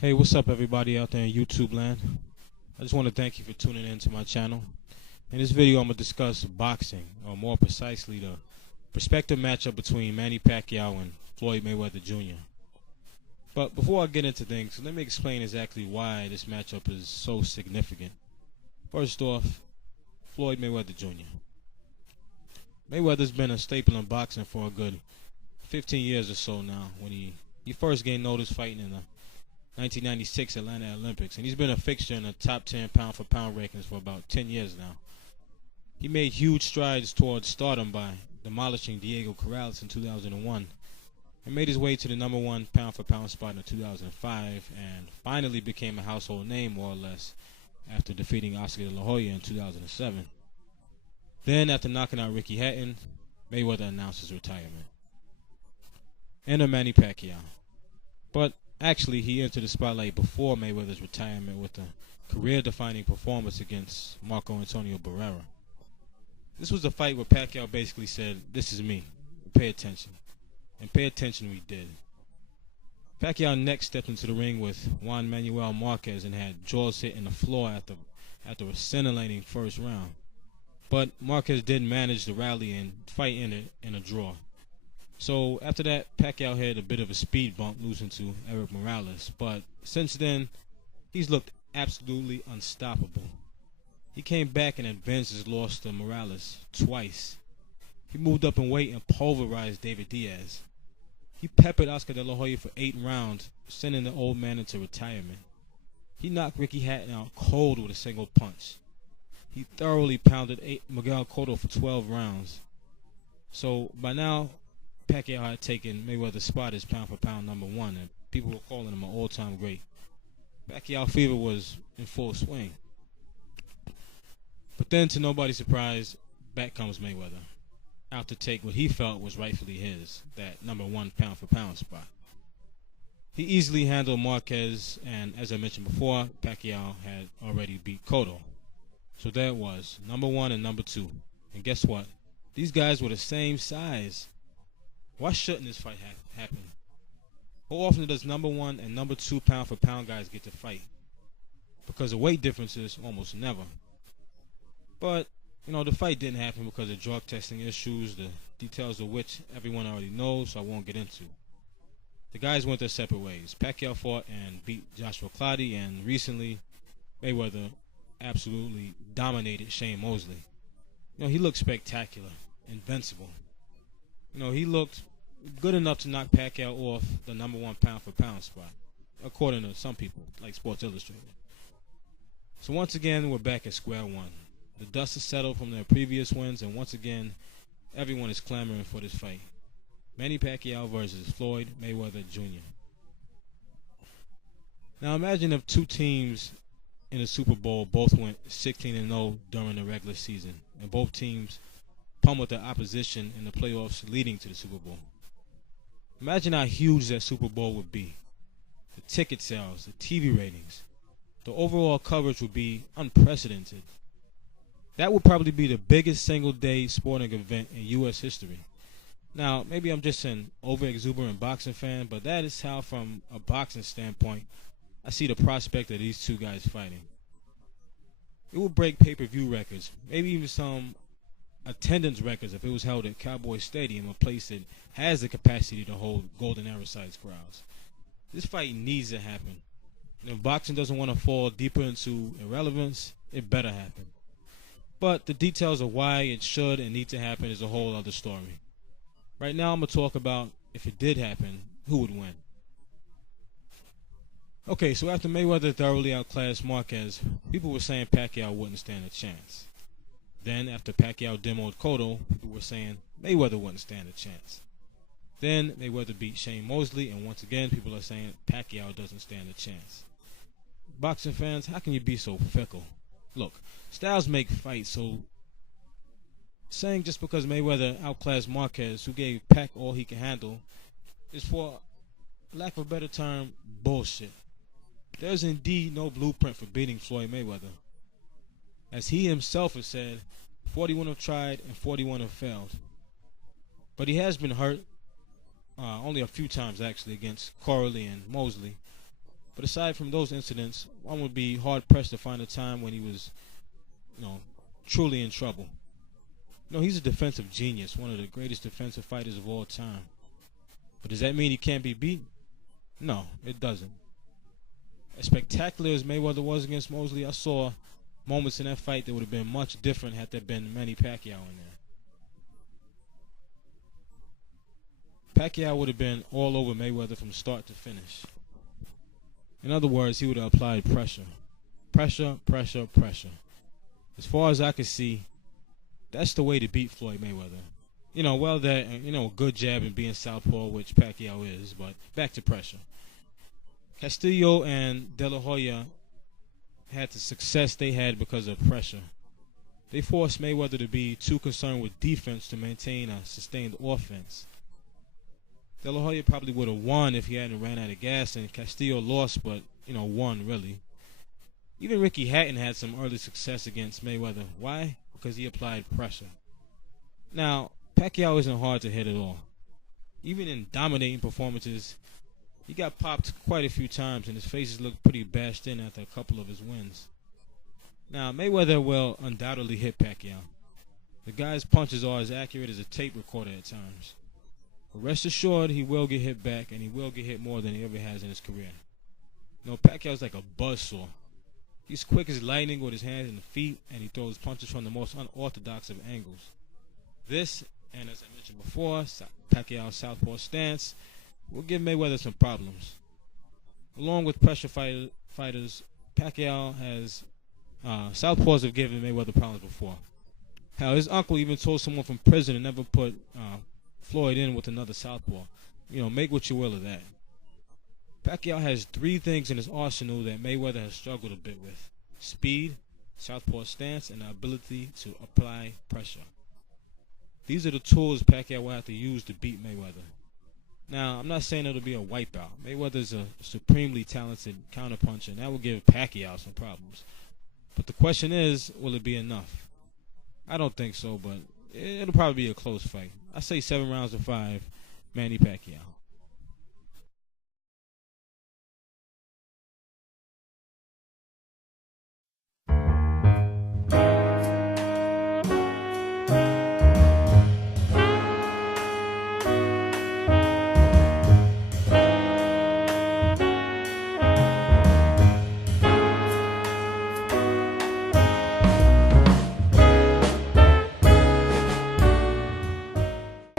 Hey, what's up, everybody out there in YouTube land? I just want to thank you for tuning in to my channel. In this video, I'm going to discuss boxing, or more precisely, the prospective matchup between Manny Pacquiao and Floyd Mayweather Jr. But before I get into things, let me explain exactly why this matchup is so significant. First off, Floyd Mayweather Jr. Mayweather's been a staple in boxing for a good 15 years or so now, when he first gained notice fighting in the 1996 Atlanta Olympics, and he's been a fixture in the top 10 pound-for-pound rankings for about 10 years now. He made huge strides towards stardom by demolishing Diego Corrales in 2001, and made his way to the number one pound-for-pound spot in 2005, and finally became a household name, more or less, after defeating Oscar de la Hoya in 2007. Then, after knocking out Ricky Hatton, Mayweather announced his retirement. Enter Manny Pacquiao. But actually, he entered the spotlight before Mayweather's retirement with a career-defining performance against Marco Antonio Barrera. This was a fight where Pacquiao basically said, "This is me. Pay attention." And pay attention we did. Pacquiao next stepped into the ring with Juan Manuel Marquez and had jaws hitting the floor after a scintillating first round. But Marquez did manage to rally and fight in a draw. So after that, Pacquiao had a bit of a speed bump, losing to Erik Morales. But since then, he's looked absolutely unstoppable. He came back and avenged his loss to Morales twice. He moved up in weight and pulverized David Diaz. He peppered Oscar de la Hoya for 8 rounds, sending the old man into retirement. He knocked Ricky Hatton out cold with a single punch. He thoroughly pounded Miguel Cotto for 12 rounds. So by now, Pacquiao had taken Mayweather's spot as pound-for-pound number one, and people were calling him an all-time great. Pacquiao fever was in full swing. But then, to nobody's surprise, back comes Mayweather, out to take what he felt was rightfully his, that number one pound-for-pound spot. He easily handled Marquez, and as I mentioned before, Pacquiao had already beat Cotto. So there it was, number one and number two. And guess what? These guys were the same size. Why shouldn't this fight happen? How often does number one and number two pound-for-pound guys get to fight? Because of weight differences, almost never. But, the fight didn't happen because of drug testing issues, the details of which everyone already knows, so I won't get into. The guys went their separate ways. Pacquiao fought and beat Joshua Clottey, and recently, Mayweather absolutely dominated Shane Mosley. He looked spectacular, invincible. He looked good enough to knock Pacquiao off the number one pound-for-pound spot, according to some people, like Sports Illustrated. So once again, we're back at square one. The dust has settled from their previous wins, and once again, everyone is clamoring for this fight. Manny Pacquiao versus Floyd Mayweather Jr. Now imagine if two teams in the Super Bowl both went 16-0 during the regular season, and both teams pummeled their opposition in the playoffs leading to the Super Bowl. Imagine how huge that Super Bowl would be. The ticket sales, the TV ratings, the overall coverage would be unprecedented. That would probably be the biggest single-day sporting event in U.S. history. Now, maybe I'm just an over-exuberant boxing fan, but that is how, from a boxing standpoint, I see the prospect of these two guys fighting. It would break pay-per-view records, maybe even some attendance records if it was held at Cowboy Stadium, a place that has the capacity to hold golden era-sized crowds. This fight needs to happen. And if boxing doesn't want to fall deeper into irrelevance, it better happen. But the details of why it should and need to happen is a whole other story. Right now, I'm going to talk about, if it did happen, who would win. Okay, so after Mayweather thoroughly outclassed Marquez, people were saying Pacquiao wouldn't stand a chance. Then, after Pacquiao demoed Cotto, people were saying Mayweather wouldn't stand a chance. Then, Mayweather beat Shane Mosley, and once again, people are saying Pacquiao doesn't stand a chance. Boxing fans, how can you be so fickle? Look, styles make fights, so saying just because Mayweather outclassed Marquez, who gave Pac all he can handle, is, for lack of a better term, bullshit. There's indeed no blueprint for beating Floyd Mayweather. As he himself has said, 41 have tried and 41 have failed. But he has been hurt, only a few times actually, against Corley and Mosley. But aside from those incidents, one would be hard pressed to find a time when he was, you know, truly in trouble. He's a defensive genius, one of the greatest defensive fighters of all time. But does that mean he can't be beat? No, it doesn't. As spectacular as Mayweather was against Mosley, I saw moments in that fight that would have been much different had there been Manny Pacquiao in there. Pacquiao would have been all over Mayweather from start to finish. In other words, he would have applied pressure. Pressure, pressure, pressure. As far as I could see, that's the way to beat Floyd Mayweather. A good jab and being southpaw, which Pacquiao is, but back to pressure. Castillo and De La Hoya had the success they had because of pressure. They forced Mayweather to be too concerned with defense to maintain a sustained offense. De La Hoya probably would have won if he hadn't ran out of gas, and Castillo lost, but, won, really. Even Ricky Hatton had some early success against Mayweather. Why? Because he applied pressure. Now, Pacquiao isn't hard to hit at all. Even in dominating performances, he got popped quite a few times, and his faces looked pretty bashed in after a couple of his wins. Now, Mayweather will undoubtedly hit Pacquiao. The guy's punches are as accurate as a tape recorder at times. But rest assured, he will get hit back, and he will get hit more than he ever has in his career. Pacquiao's like a buzzsaw. He's quick as lightning with his hands and feet, and he throws punches from the most unorthodox of angles. This, and as I mentioned before, Pacquiao's southpaw stance will give Mayweather some problems. Along with pressure fighters, Pacquiao has southpaws have given Mayweather problems before. Hell, his uncle even told someone from prison to never put Floyd in with another southpaw. Make what you will of that. Pacquiao has 3 things in his arsenal that Mayweather has struggled a bit with: speed, southpaw stance, and the ability to apply pressure. These are the tools Pacquiao will have to use to beat Mayweather. Now, I'm not saying it'll be a wipeout. Mayweather's a supremely talented counterpuncher, and that will give Pacquiao some problems. But the question is, will it be enough? I don't think so, but it'll probably be a close fight. I say 7 rounds to 5, Manny Pacquiao.